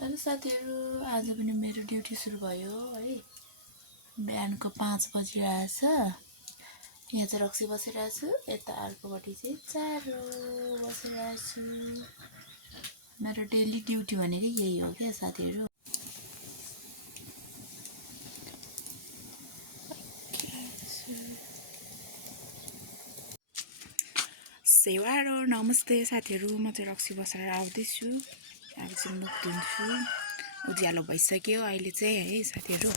Hello साथीहरू, आज पनि मेरो ड्युटी सुरु भयो है। बिहानको 5 बजिरहेछ। यहाँ चाहिँ रक्सी बसिरहेको छु, यता अर्कोपट्टि चाहिँ चारो बसिरहेको छु। मेरो डेली ड्युटी भनेकै यही हो क्या साथीहरू। सेवारो नमस्ते साथीहरू, म चाहिँ रक्सी बसेर आउँदैछु। अब चाहिँ मुख धुन्छु। उज्यालो भइसक्यो अहिले चाहिँ है साथीहरू।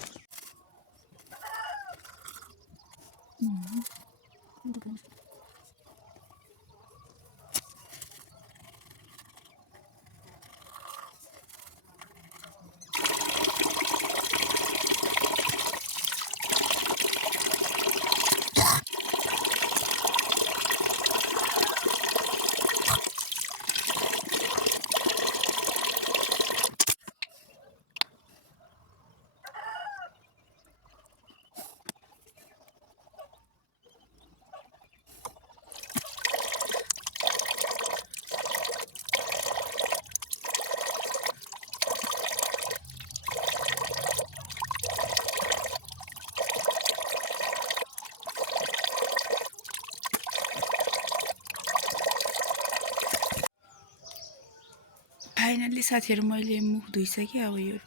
फाइनल्ली साथीहरू मैले मुख धुइसकेँ। अब यो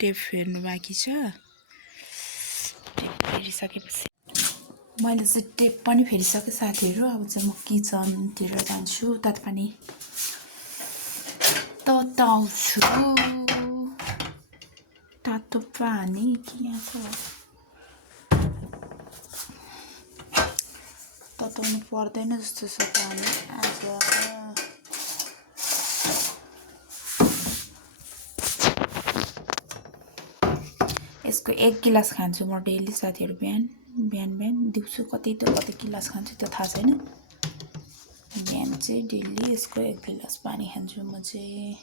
टेप फेर्नु बाँकी छ। टेप फेरिसकेपछि मैले चाहिँ टेप पनि फेरिसकेँ साथीहरू। अब चाहिँ म किचनतिर जान्छु, तातो पानी तताउँछु। तातो पानी के यहाँ छ? तताउनु पर्दैन जस्तो छ पानी आज। यसको 1 गिलास खान्छु म डेली साथीहरू। बिहान दिउँसो कति गिलास खान्छु त्यो थाहा छैन। बिहान चाहिँ डेली यसको 1 गिलास पानी खान्छु म चाहिँ।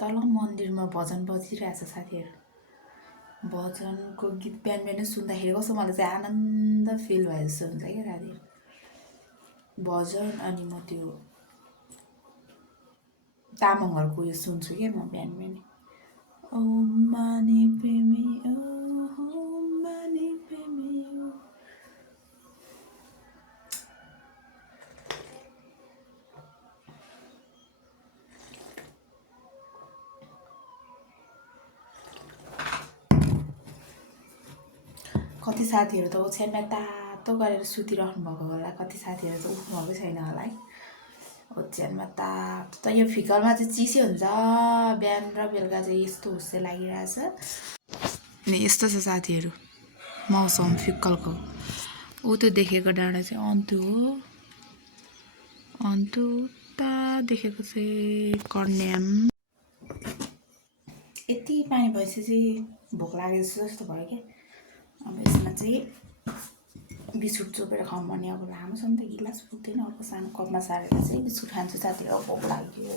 तल मन्दिरमा भजन बजिरहेछ साथीहरू। भजनको गीत बिहान सुन्दाखेरि कस्तो मलाई चाहिँ आनन्द फिल भए जस्तो हुन्छ क्या साथीहरू। भजन अनि म त्यो तामाङहरूको यो सुन्छु क्या म बिहान। ओ माने प्रेमी ओ माने प्रेमी ओ। कति साथीहरू त ओछ्यानमा तातो गरेर सुतिराख्नु भएको होला, कति साथीहरू त उठ्नु भएकै छैन होला है। ओछ्यानमा तातो त यो फिकलमा चाहिँ चिसो हुन्छ, बिहान र बेलुका चाहिँ यस्तो हुस्से लागिरहेछ। अनि यस्तो छ साथीहरू मौसम फिक्कलको। ऊ त्यो देखेको डाँडा चाहिँ अन्तु हो, अन्तु उता देखेको चाहिँ कन्याम। यति पानी भएपछि चाहिँ भोक लागेको जस्तो भयो क्या। अब यसमा चाहिँ बिस्कुट चोपेर खाउँ भने अब लामो छ नि त, गिलास पुग्दैन। अर्को सानो कपमा सारेर चाहिँ बिस्कुट खान्छु साथीहरू। अब भोक लाग्यो।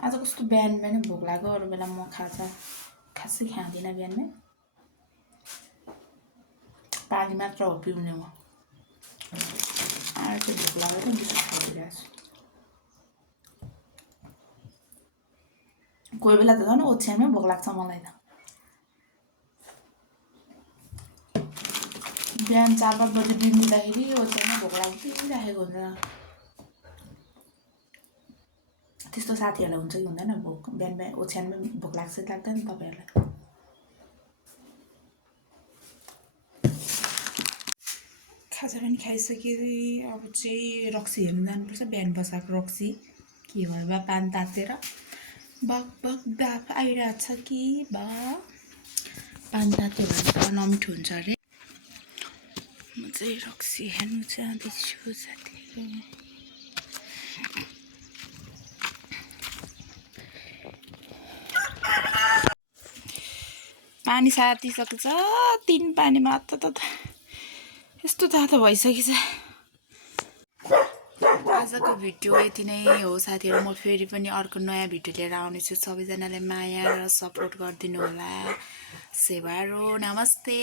आज कस्तो बिहान भोक लाग्यो। अरू बेला म खासै खाँदिनँ बिहान। पानी मात्र हो पिउने म। आज चाहिँ भोक लागेर बिस्कुट खाइदिइरहेको छु। कोही बेला त झन् ओछ्यानमै भोक लाग्छ मलाई त। बिहान 4-5 बजे बिउजिँदाखेरि ओछ्यानमै भोक लागिराखेको हुन्छ। त्यस्तो साथीहरूलाई हुन्छ कि हुँदैन भोक बिहान बिहान ओछ्यानमै भोक लाग्छ कि लाग्दैन तपाईँहरूलाई? खाजा पनि खाइसकेँ। अब चाहिँ रक्सी हेर्नु जानुपर्छ। बिहान बसाएको रक्सी के भयो बा पान तातेर बक बक दाप आइरहेछ कि बा पान तात्यो भने त नमिठो हुन्छ अरे। म चाहिँ रक्सी हेर्नु जाँदैछु साथीहरू। पानी सातिसकेछ 3 पानीमा त यस्तो तातो भइसकेछ। आजको भिडियो यति नै हो साथीहरू। म फेरि पनि अर्को नयाँ भिडियो लिएर आउनेछु। सबैजनाले माया र सपोर्ट गरिदिनु होला। सेवारो नमस्ते।